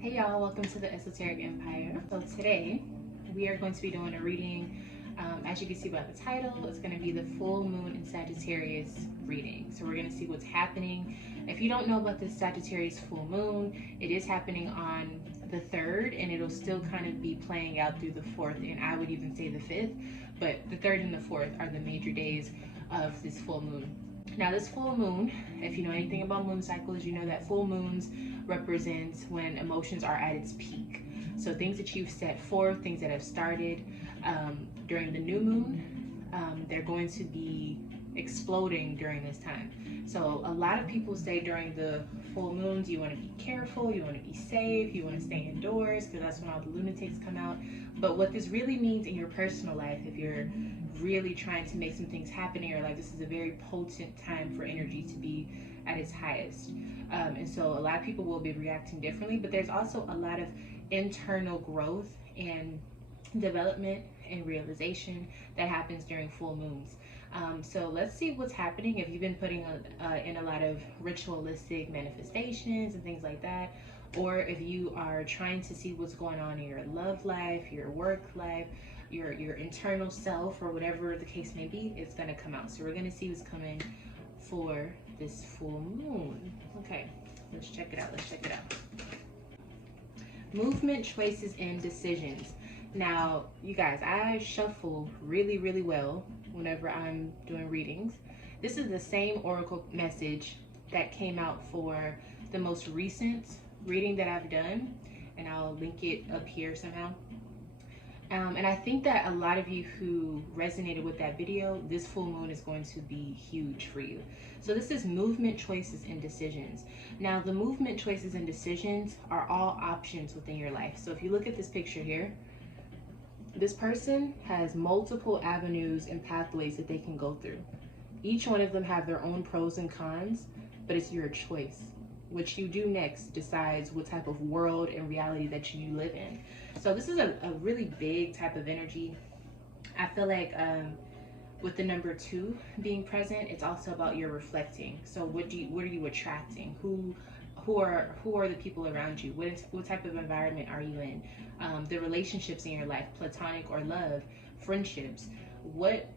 Hey y'all, welcome to the Esoteric Empire. So today we are going to be doing a reading. As you can see by the title, it's going to be the full moon in Sagittarius reading. So we're going to see what's happening. If you don't know about this Sagittarius full moon, it is happening on the 3rd and it'll still kind of be playing out through the 4th, and I would even say the 5th, but the 3rd and the 4th are the major days of this full moon. Now this full moon, if you know anything about moon cycles, you know that full moons represents when emotions are at its peak. So things that you've set forth, things that have started during the new moon, they're going to be exploding during this time. So a lot of people say during the full moons, you want to be careful, you want to be safe, you want to stay indoors because that's when all the lunatics come out. But what this really means in your personal life, if you're really trying to make some things happen in your life, this is a very potent time for energy to be at its highest. And so a lot of people will be reacting differently, but there's also a lot of internal growth and development and realization that happens during full moons. So let's see what's happening. If you've been putting in a lot of ritualistic manifestations and things like that, or if you are trying to see what's going on in your love life, your work life, your internal self, or whatever the case may be, it's going to come out. So we're going to see what's coming for this full moon. Okay, let's check it out. Movement, choices, and decisions. Now, you guys, I shuffle really well whenever I'm doing readings. This is the same oracle message that came out for the most recent reading that I've done, and I'll link it up here somehow. And I think that a lot of you who resonated with that video, this full moon is going to be huge for you. So this is movement, choices, and decisions. Now, the movement, choices, and decisions are all options within your life. So if you look at this picture here, this person has multiple avenues and pathways that they can go through. Each one of them have their own pros and cons, but it's your choice. What you do next decides what type of world and reality that you live in. So this is a really big type of energy. I feel like with the number 2 being present, it's also about your reflecting. So what are you attracting? Who are the people around you? What type of environment are you in? The relationships in your life, platonic or love, friendships. What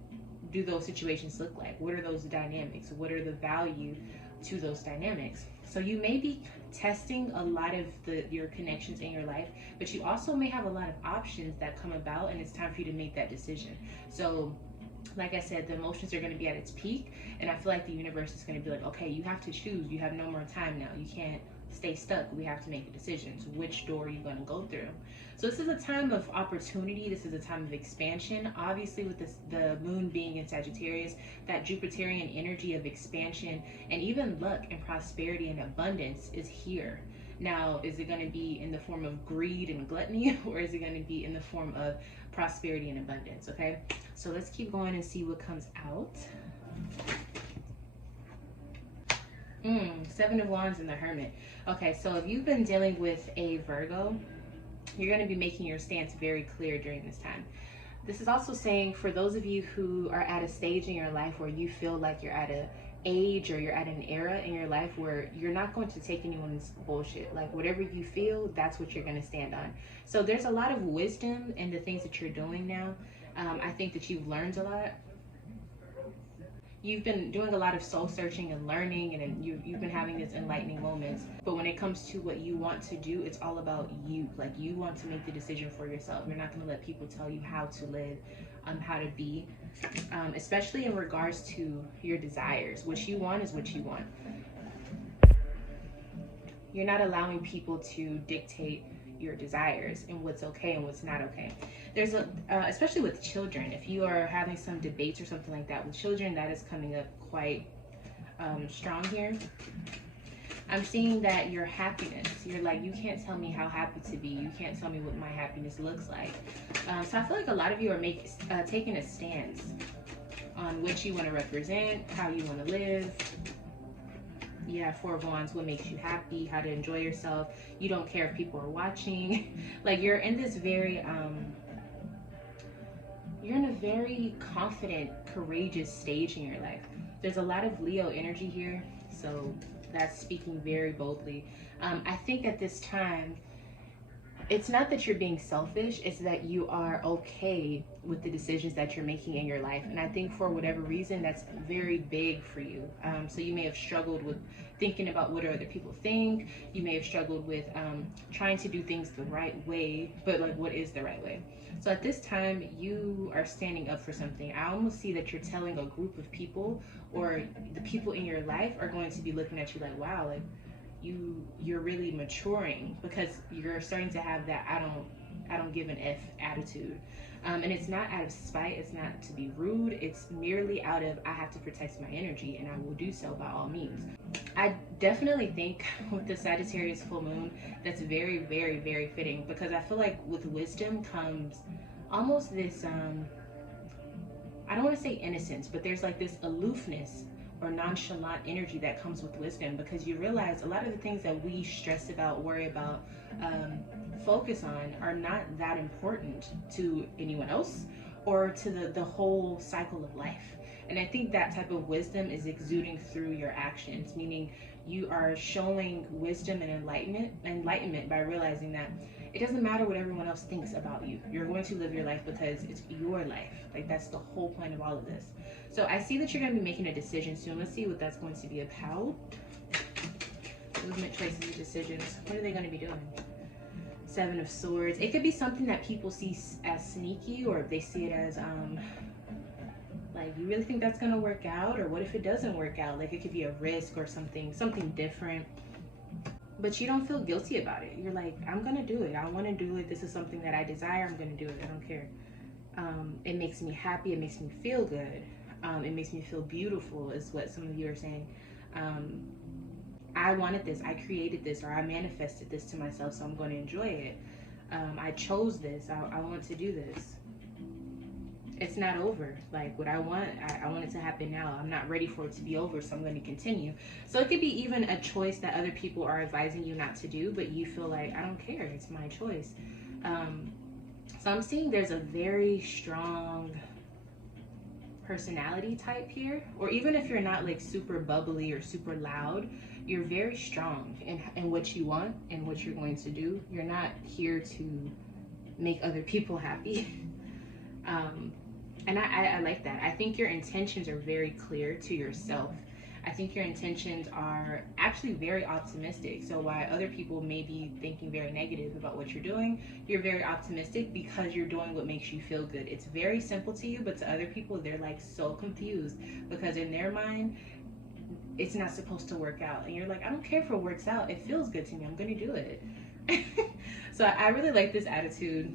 do those situations look like? What are those dynamics? What are the value to those dynamics? So you may be testing a lot of your connections in your life, but you also may have a lot of options that come about, and it's time for you to make that decision. So like I said, the emotions are going to be at its peak, and I feel like the universe is going to be like, okay, you have to choose. You have no more time now. You can't stay stuck. We have to make decisions. Which door are you going to go through? So this is a time of opportunity. This is a time of expansion. Obviously, with the moon being in Sagittarius, that Jupiterian energy of expansion and even luck and prosperity and abundance is here. Now, is it going to be in the form of greed and gluttony, or is it going to be in the form of prosperity and abundance? Okay, so let's keep going and see what comes out. 7 of Wands and the Hermit. Okay, so if you've been dealing with a Virgo, you're going to be making your stance very clear during this time. This is also saying for those of you who are at a stage in your life where you feel like you're at a age or you're at an era in your life where you're not going to take anyone's bullshit. Like whatever you feel, that's what you're going to stand on. So there's a lot of wisdom in the things that you're doing now. I think that you've learned a lot. You've been doing a lot of soul searching and learning, and you've been having these enlightening moments. But when it comes to what you want to do, it's all about you. Like you want to make the decision for yourself. You're not going to let people tell you how to live, how to be, especially in regards to your desires. What you want is what you want. You're not allowing people to dictate your desires and what's okay and what's not okay. There's especially with children, if you are having some debates or something like that with children, that is coming up quite strong here. I'm seeing that your happiness, you're like, you can't tell me how happy to be. You can't tell me what my happiness looks like. So I feel like a lot of you are taking a stance on what you want to represent, how you want to live. Yeah, 4 of Wands, what makes you happy, how to enjoy yourself. You don't care if people are watching. Like you're in this very you're in a very confident, courageous stage in your life. There's a lot of Leo energy here, so that's speaking very boldly. I think at this time, it's not that you're being selfish, it's that you are okay with the decisions that you're making in your life. And I think for whatever reason, that's very big for you. So you may have struggled with thinking about what other people think. You may have struggled with trying to do things the right way, but like, what is the right way? So at this time, you are standing up for something. I almost see that you're telling a group of people, or the people in your life are going to be looking at you like, wow, like, you're really maturing, because you're starting to have that I don't give an F attitude. And it's not out of spite, it's not to be rude, it's merely out of I have to protect my energy, and I will do so by all means. I definitely think with the Sagittarius full moon, that's very, very, very fitting, because I feel like with wisdom comes almost this I don't want to say innocence, but there's like this aloofness or nonchalant energy that comes with wisdom, because you realize a lot of the things that we stress about, worry about, focus on are not that important to anyone else or to the whole cycle of life. And I think that type of wisdom is exuding through your actions, meaning you are showing wisdom and enlightenment by realizing that it doesn't matter what everyone else thinks about you. You're going to live your life because it's your life. Like, that's the whole point of all of this. So I see that you're going to be making a decision soon. Let's see what that's going to be about. Movement, choices, and decisions. What are they going to be doing? Seven of Swords. It could be something that people see as sneaky, or they see it as like, you really think that's going to work out? Or what if it doesn't work out? Like, it could be a risk or something different. But you don't feel guilty about it. You're like, I'm going to do it. I want to do it. This is something that I desire. I'm going to do it. I don't care. It makes me happy. It makes me feel good. It makes me feel beautiful, is what some of you are saying. I wanted this. I created this, or I manifested this to myself, so I'm going to enjoy it. I chose this. I want to do this. It's not over. Like, what I want it to happen now. I'm not ready for it to be over, so I'm going to continue. So it could be even a choice that other people are advising you not to do, but you feel like, I don't care, it's my choice. So I'm seeing there's a very strong personality type here, or even if you're not like super bubbly or super loud, you're very strong in what you want and what you're going to do. You're not here to make other people happy. And I like that. I think your intentions are very clear to yourself. I think your intentions are actually very optimistic. So while other people may be thinking very negative about what you're doing, you're very optimistic because you're doing what makes you feel good. It's very simple to you, but to other people, they're like so confused, because in their mind, it's not supposed to work out. And you're like, I don't care if it works out. It feels good to me. I'm going to do it. So I really like this attitude,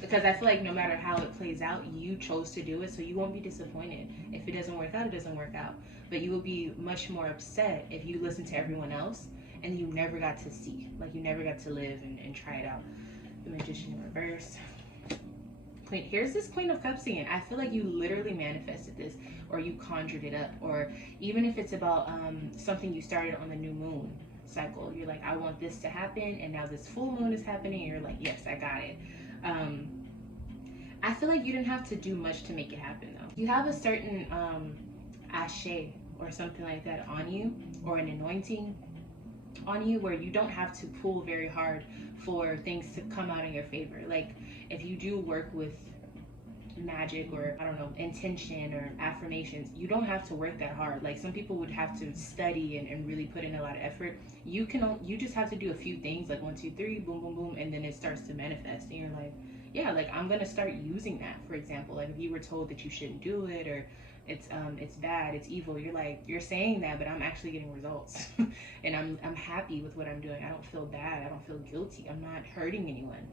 because I feel like no matter how it plays out, you chose to do it, so you won't be disappointed. If it doesn't work out, it doesn't work out. But you will be much more upset if you listen to everyone else and you never got to see. Like, you never got to live and try it out. The Magician in reverse. Here's this Queen of Cups again. I feel like you literally manifested this, or you conjured it up. Or even if it's about something you started on the new moon cycle. You're like, I want this to happen, and now this full moon is happening, and you're like, yes, I got it. I feel like you didn't have to do much to make it happen, though. You have a certain ashe or something like that on you, or an anointing on you, where you don't have to pull very hard for things to come out in your favor. Like, if you do work with magic, or I don't know, intention or affirmations, you don't have to work that hard. Like, some people would have to study and really put in a lot of effort. You just have to do a few things, like 1, 2, 3, boom, boom, boom, and then it starts to manifest. And you're like, yeah, like, I'm gonna start using that. For example, like, if you were told that you shouldn't do it, or it's bad, it's evil, you're like, you're saying that, but I'm actually getting results. And I'm happy with what I'm doing. I don't feel bad, I don't feel guilty, I'm not hurting anyone.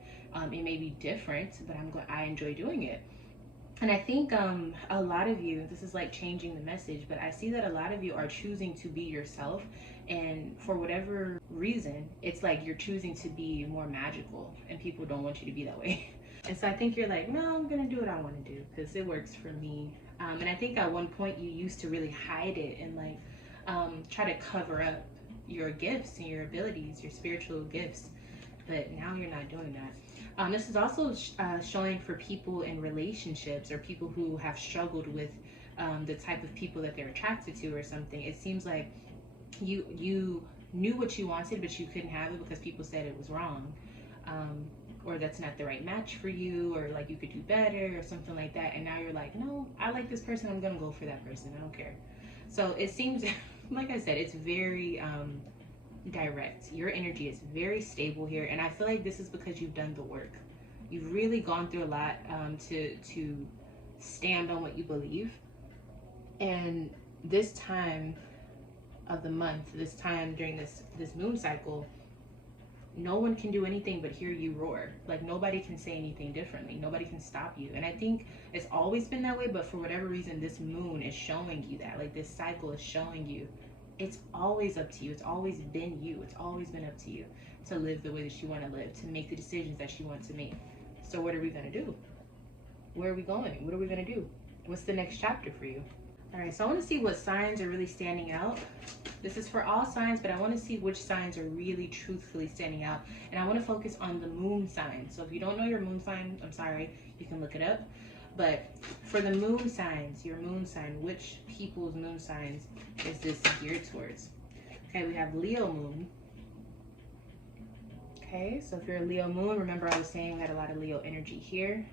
It may be different, but I enjoy doing it. And I think a lot of you, this is like changing the message, but I see that a lot of you are choosing to be yourself, and for whatever reason, it's like you're choosing to be more magical, and people don't want you to be that way. And so I think you're like, no, I'm gonna do what I want to do because it works for me. And I think at one point you used to really hide it and like try to cover up your gifts and your abilities, your spiritual gifts, but now you're not doing that. This is also showing for people in relationships, or people who have struggled with the type of people that they're attracted to or something. It seems like you knew what you wanted, but you couldn't have it because people said it was wrong. or that's not the right match for you, or like you could do better or something like that, and now you're like, no, I like this person, I'm gonna go for that person, I don't care. So it seems like I said, it's very direct. Your energy is very stable here, and I feel like this is because you've done the work. You've really gone through a lot to stand on what you believe. And this time of the month, this time during this moon cycle, no one can do anything but hear you roar. Like, nobody can say anything differently. Nobody can stop you. And I think it's always been that way, but for whatever reason, this moon is showing you that. Like, this cycle is showing you it's always up to you. It's always been you. It's always been up to you to live the way that you want to live, to make the decisions that you want to make. So what are we going to do? Where are we going? What are we going to do? What's the next chapter for you? All right, so I want to see what signs are really standing out. This is for all signs, but I want to see which signs are really truthfully standing out. And I want to focus on the moon sign. So if you don't know your moon sign, I'm sorry, you can look it up. But for the moon signs, your moon sign, which people's moon signs is this geared towards? Okay, we have Leo moon. Okay, so if you're a Leo moon, remember I was saying we had a lot of Leo energy here.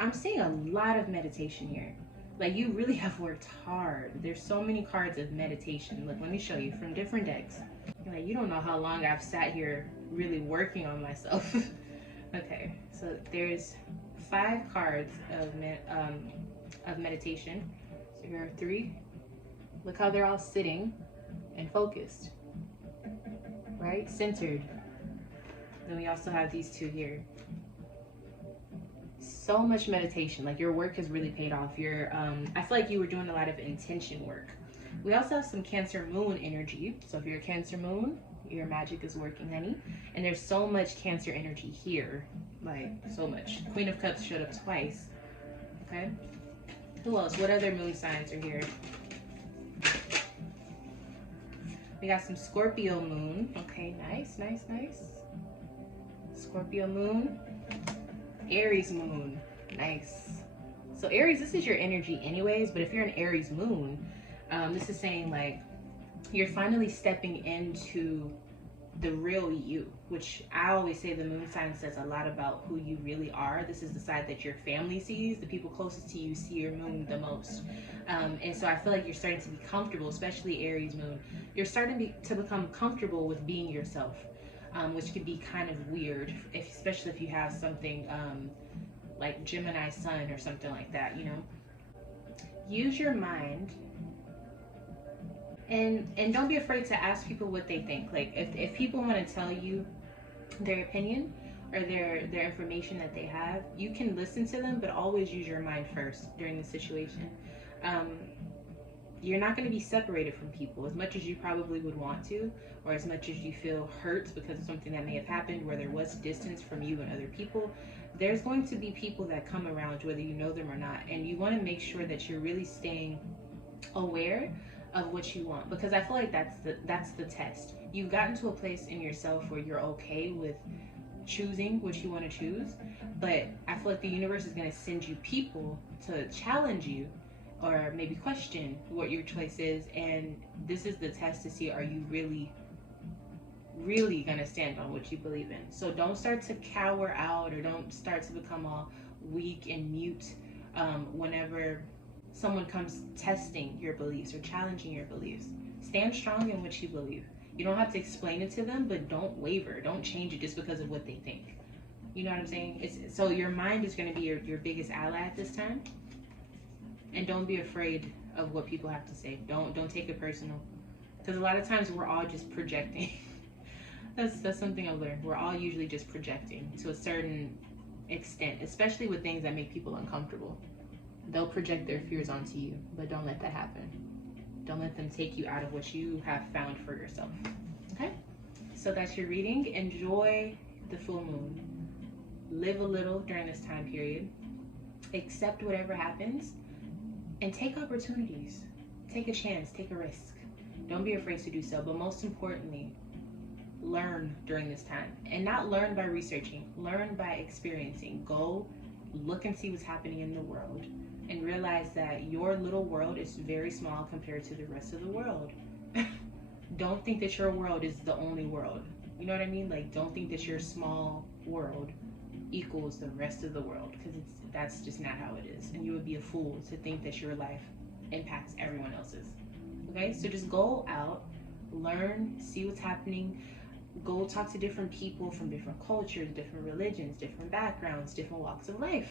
I'm seeing a lot of meditation here. Like, you really have worked hard. There's so many cards of meditation. Look, let me show you from different decks. You're like, you don't know how long I've sat here really working on myself. Okay, so there's 5 cards of meditation. So here are 3. Look how they're all sitting and focused, right? Centered. Then we also have these 2 here. So much meditation. Like, your work has really paid off. I feel like you were doing a lot of intention work. We also have some Cancer moon energy. So if you're a Cancer moon, your magic is working, honey. And there's so much Cancer energy here. Like, so much. Queen of Cups showed up twice. Okay. Who else? What other moon signs are here? We got some Scorpio moon. Okay, nice, nice, nice. Scorpio moon. Aries moon. Nice. So Aries, this is your energy anyways, but if you're an Aries moon, this is saying like you're finally stepping into the real you, which I always say the moon sign says a lot about who you really are. This is the side that your family sees. The people closest to you see your moon the most. And so I feel like you're starting to be comfortable, especially Aries moon. You're starting to become comfortable with being yourself, which can be kind of weird, especially if you have something like Gemini sun or something like that, you know. Use your mind. And don't be afraid to ask people what they think. Like, if people want to tell you their opinion or their information that they have, you can listen to them, but always use your mind first during the situation. You're not going to be separated from people as much as you probably would want to, or as much as you feel hurt because of something that may have happened where there was distance from you and other people. There's going to be people that come around whether you know them or not, and you want to make sure that you're really staying aware of what you want, because I feel like that's the test. You've gotten to a place in yourself where you're okay with choosing what you want to choose, but I feel like the universe is going to send you people to challenge you or maybe question what your choice is, and this is the test to see, are you really going to stand on what you believe in? So don't start to cower out, or don't start to become all weak and mute whenever someone comes testing your beliefs or challenging your beliefs. Stand strong in what you believe. You don't have to explain it to them, but don't waver. Don't change it just because of what they think. You know what I'm saying? So your mind is going to be your biggest ally at this time. And don't be afraid of what people have to say. Don't take it personal. Because a lot of times we're all just projecting. That's something I've learned. We're all usually just projecting to a certain extent, especially with things that make people uncomfortable. They'll project their fears onto you, but don't let that happen. Don't let them take you out of what you have found for yourself. Okay? So that's your reading. Enjoy the full moon. Live a little during this time period. Accept whatever happens. And take opportunities. Take a chance. Take a risk. Don't be afraid to do so. But most importantly, learn during this time. And not learn by researching. Learn by experiencing. Go look and see what's happening in the world. And realize that your little world is very small compared to the rest of the world. Don't think that your world is the only world. You know what I mean? Like, don't think that your small world equals the rest of the world, because that's just not how it is. And you would be a fool to think that your life impacts everyone else's. Okay, so just go out, learn, see what's happening. Go talk to different people from different cultures, different religions, different backgrounds, different walks of life.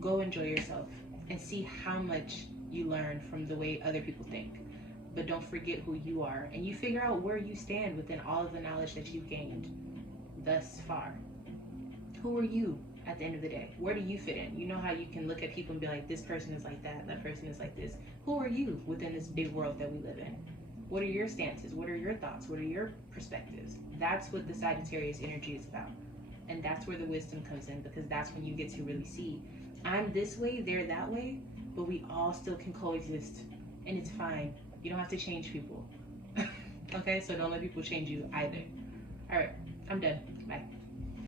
Go enjoy yourself and see how much you learn from the way other people think. But don't forget who you are, and you figure out where you stand within all of the knowledge that you've gained thus far. Who are you at the end of the day? Where do you fit in? You know how you can look at people and be like, this person is like that, that person is like this. Who are you within this big world that we live in? What are your stances? What are your thoughts? What are your perspectives? That's what the Sagittarius energy is about. And that's where the wisdom comes in, because that's when you get to really see, I'm this way, they're that way, but we all still can coexist. And it's fine. You don't have to change people. Okay? So don't let people change you either. All right. I'm done. Bye.